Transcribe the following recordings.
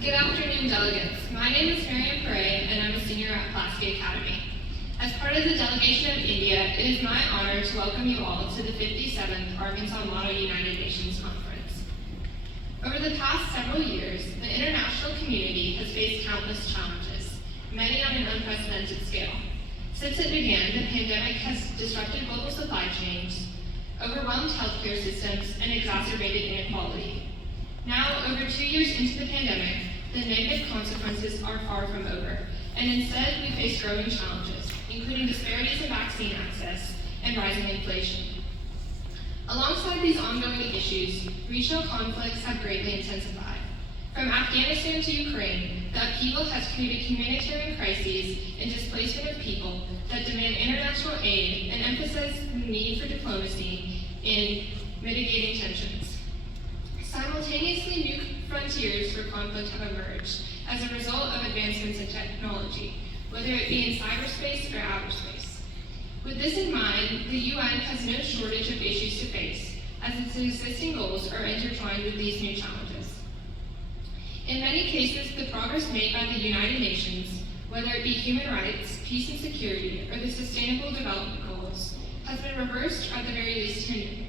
Good afternoon, delegates. My name is Mariam Parray, and I'm a senior at Pulaski Academy. As part of the delegation of India, it is my honor to welcome you all to the 57th Arkansas Model United Nations Conference. Over the past several years, the international community has faced countless challenges, many on an unprecedented scale. Since it began, the pandemic has disrupted global supply chains, overwhelmed healthcare systems, and exacerbated inequality. Now, over 2 years into the pandemic, the negative consequences are far from over, and instead we face growing challenges, including disparities in vaccine access and rising inflation. Alongside these ongoing issues, regional conflicts have greatly intensified. From Afghanistan to Ukraine, the upheaval has created humanitarian crises and displacement of people that demand international aid and emphasize the need for diplomacy in mitigating tensions. Simultaneously, new frontiers for conflict have emerged as a result of advancements in technology, whether it be in cyberspace or outer space. With this in mind, the UN has no shortage of issues to face, as its existing goals are intertwined with these new challenges. In many cases, the progress made by the United Nations, whether it be human rights, peace and security, or the Sustainable Development Goals, has been reversed or at the very least hindered.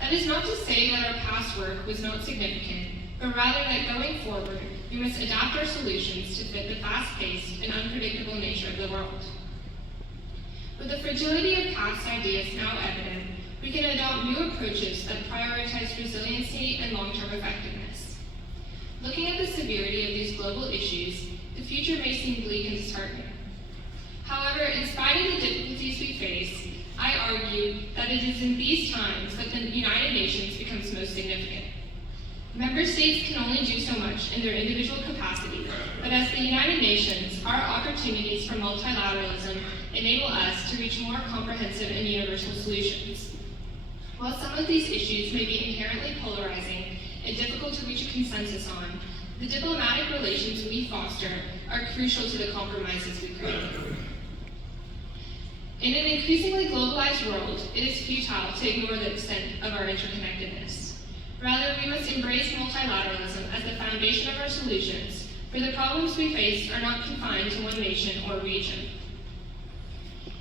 That is not to say that our past work was not significant, but rather that going forward, we must adapt our solutions to fit the fast-paced and unpredictable nature of the world. With the fragility of past ideas now evident, we can adopt new approaches that prioritize resiliency and long-term effectiveness. Looking at the severity of these global issues, the future may seem bleak and disheartening. However, in spite of the difficulties we face, I argue that it is in these times that the United Nations becomes most significant. Member states can only do so much in their individual capacity, but as the United Nations, our opportunities for multilateralism enable us to reach more comprehensive and universal solutions. While some of these issues may be inherently polarizing and difficult to reach a consensus on, the diplomatic relations we foster are crucial to the compromises we create. In an increasingly globalized world, it is futile to ignore the extent of our interconnectedness. Rather, we must embrace multilateralism as the foundation of our solutions, for the problems we face are not confined to one nation or region.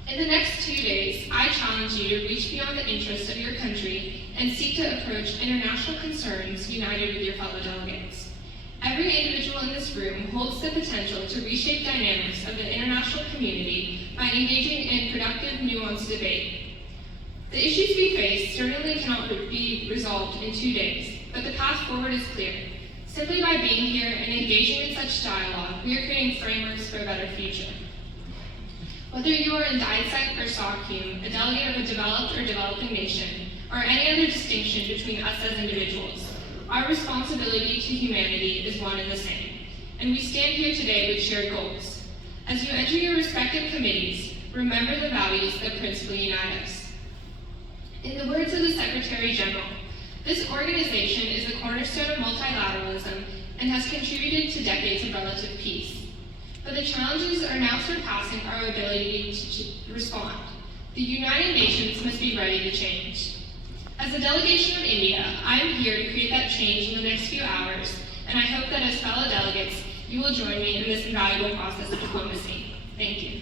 In the next 2 days, I challenge you to reach beyond the interests of your country and seek to approach international concerns united with your fellow delegates. Every individual in this room holds the potential to reshape dynamics of the international community by engaging in productive, nuanced debate. The issues we face certainly cannot be resolved in 2 days, but the path forward is clear. Simply by being here and engaging in such dialogue, we are creating frameworks for a better future. Whether you are in Dietsite or Stockholm, a delegate of a developed or developing nation, or any other distinction between us as individuals, our responsibility to humanity is one and the same, and we stand here today with shared goals. As you enter your respective committees, remember the values that principally unite us. In the words of the Secretary General, this organization is the cornerstone of multilateralism and has contributed to decades of relative peace. But the challenges are now surpassing our ability to respond. The United Nations must be ready to change. As a delegation of India, I am here to create that change in the next few hours, and I hope that as fellow delegates, you will join me in this invaluable process of diplomacy. Thank you.